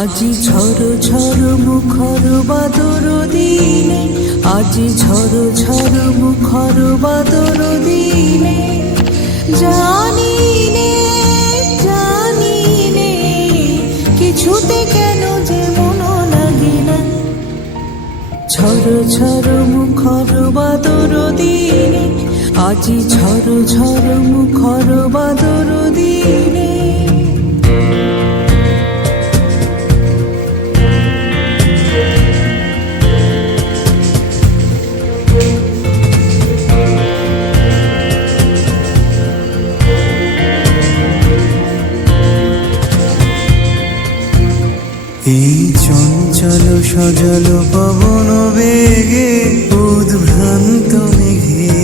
আজি ঝড় ঝড় মুখর বাদর দিনে, আজি ঝড় ঝড় মুখর বাদর দিনে, জানি নে জানি নে কিছুতে কেন যে মন লাগে না। ঝড় ঝড় মুখর বাদর দিনে, আজি ঝড় ঝড় মুখর বাদর দিনে। এই চঞ্চল সজল পবন বেগে উদ্ভ্রান্ত মেঘে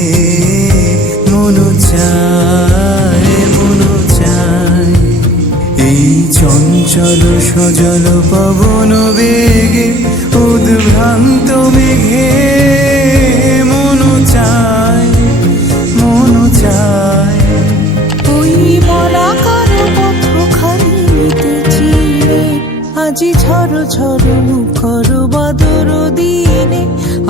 মন চায় মন চায়। এই চঞ্চল সজল পবন বেগে উদ্ভ্রান্ত মেঘে মন চায় মন চায়। ওই বলাকার পথখানি মিটেছি রে, আজি ঝড় ঝড় মুখর বাদর দিনে,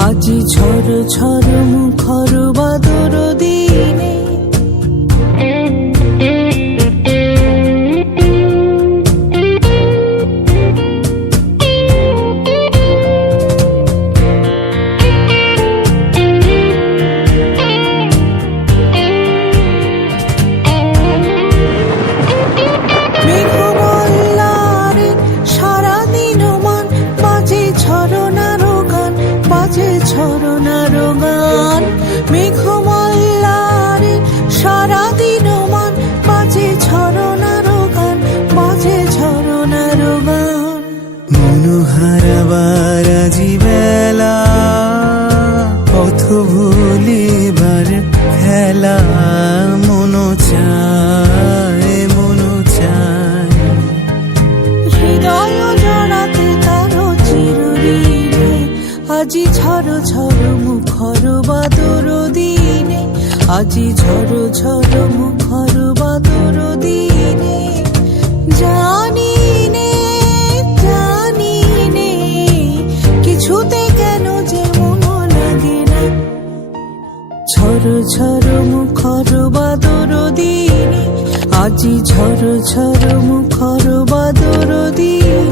আজি ঝড় ঝড় মুখর বাদর দিনে। ঝরনার গান মেঘমল্লারে সারাদিন মান বাজে, ঝরনার গান বাজে, ঝরনার গান। মনোহারাবার আজি বেলা পথ ভুলিবার খেলা মন চায় মন চায়। হৃদয় জড়াতে কারো চিরদিনে, আজি ঝড় ঝড় মুখর বাদর দিনে, আজি ঝড় ঝড় মুখর বাদর দিনে। জানি নে কিছুতে কেন যে মন লাগে না। ঝড় ঝড় মুখর বাদর দিনে, আজি ঝড় ঝড় মুখর বাদর দিনে।